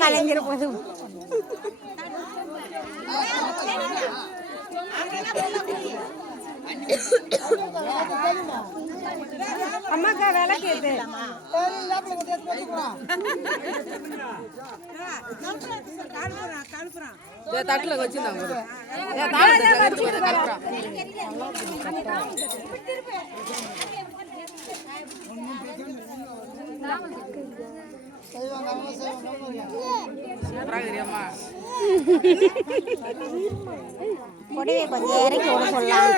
கலைஞர் போதும் அம்மாக்கா வேலை கேட்டு தட்டுல வச்சிருந்தாங்க கொடையை கொஞ்சம் இறக்கி விட சொல்லலாம்.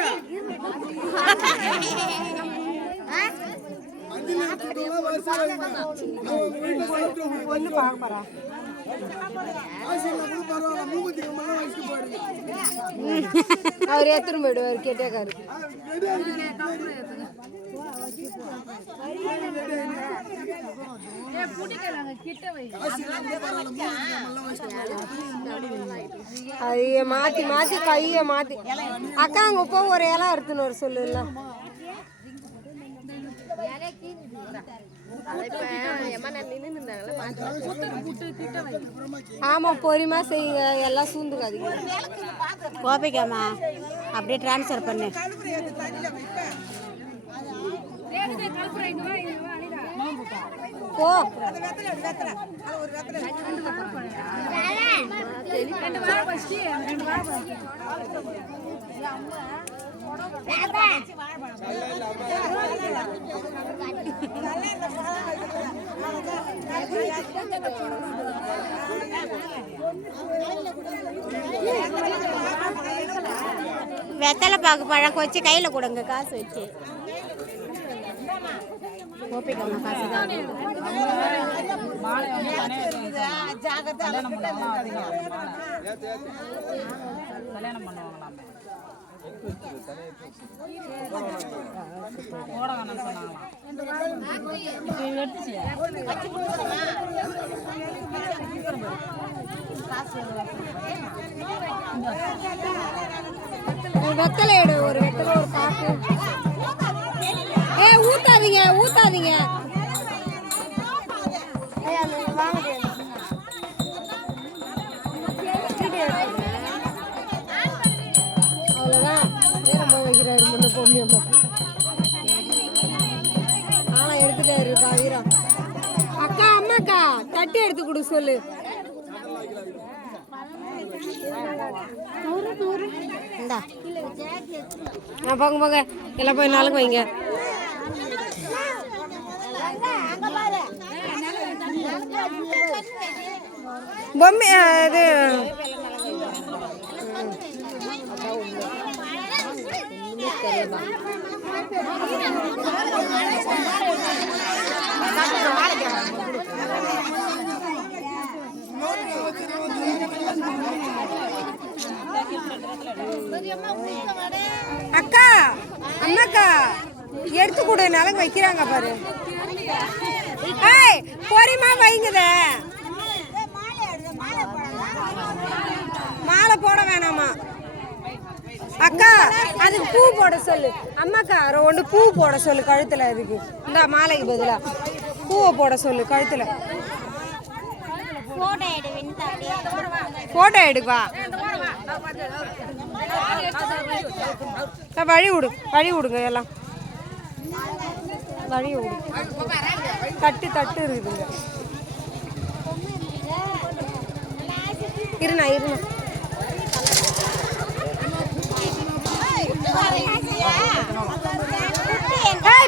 ஒண்ணு பாக்கறா அவர் எத்தனை போயிடுவார் கேட்டேக்காரு. கைய மாத்தி மாத்தி கைய மாத்தி அக்கா அங்க போ ஒரு இலை அறுத்துன்னு ஒரு சொல்லல. ஆமா பொறுமா செய்யுங்க எல்லாம் சூந்துக்காதீங்க. கோபிக்காமா அப்படியே டிரான்ஸ்ஃபர் பண்ணு. போ வெத்தலை பாக்கு பழக்கம் வச்சு கையில கொடுங்க காசு வச்சு. கோபிக்கம்மா காசு தான் கல்யாணம் பண்ணுவாங்களாம். வெத்தலை எடு ஒரு வெத்தலை ஒரு பாக்கு. ஊத்தாதீங்க ஊத்தாதீங்க. அவ்வளோதான் ரொம்ப வைக்கிறாரு முன்ன பொம்மியம்மா ஆனா எடுத்துட்டாருப்பா வீரா. அக்கா அம்மாக்கா தட்டி எடுத்து கொடு சொல்லு. இந்தா போங்க போங்க எல்லாம் போய் நாளுக்கு வைங்க. பொம்மை இது அக்கா அம்மாக்கா எடுத்து கொடு நலங்கு வைக்கிறாங்க பாரு. பொறிமா வைங்குத மாலை போட வேணாமா அக்கா அதுக்கு பூ போட சொல்லு. அம்மாக்கா ஒன்று பூ போட சொல்லு கழுத்துல. அதுக்கு இந்த மாலைக்கு பதிலா பூவை போட சொல்லு கழுத்துல. போட்டோ எடுப்பா வழி விடு வழி விடுங்க எல்லாம் வழி விடு. தட்டு தட்டு இருக்குதுங்க. இருண்ணா இருண்ணா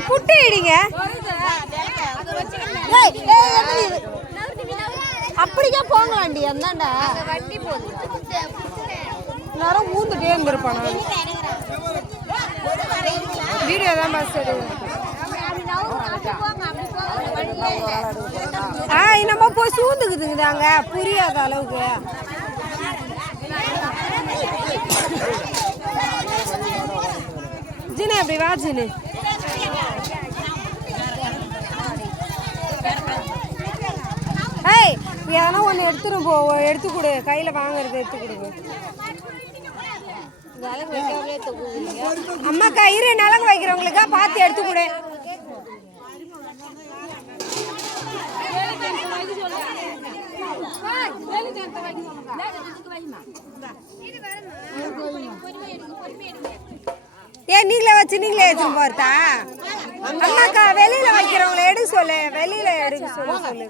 புட்டு இடிங்க. அப்படிக்கா போங்களாண்டி அந்தாண்டா நேரம் ஊந்துட்டே இருந்திருப்பான். வீடியோ தான் பஸ் நம்ம போய் சூந்துக்குதுங்கதாங்க புரியாத அளவுக்கு. ஜினு அப்படி வா ஜினு. ஏன்னா ஒன்று எடுத்துரும் எடுத்து கொடு கையில் வாங்குறது எடுத்து கொடுங்க. அம்மாக்கா இரு நலங்கு வைக்கிறவங்களுக்கா பார்த்து எடுத்து கொடு. ஏன் நீங்களே வச்சு நீங்களே எடுத்துட்டு போறதா? அம்மாக்கா வெளியில வைக்கிறவங்கள எடுக்க சொல்லு, வெளியில எடுக்க சொல்லு.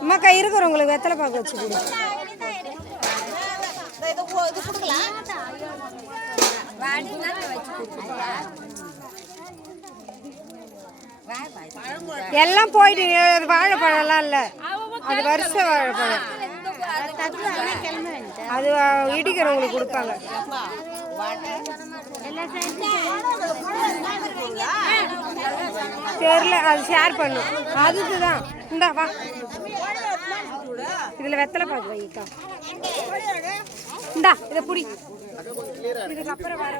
அம்மாக்கா இருக்கிறவங்களுக்கு வெத்தலை பாக்கு வச்சு கொடு. எல்லாம் போயிட்டு வாழைப்பழம்லாம் இல்ல, அது வருஷ வாழைப்பழம். அது இடிக்கிறவங்களுக்கு கொடுப்பாங்க. தெரியல, அது ஷேர் பண்ணும். அதுதான் இந்தா வா, இதுல வெத்தலை பாக்கு வைக்கா. இந்தா இதை புடி. இதுக்கப்புறம் வர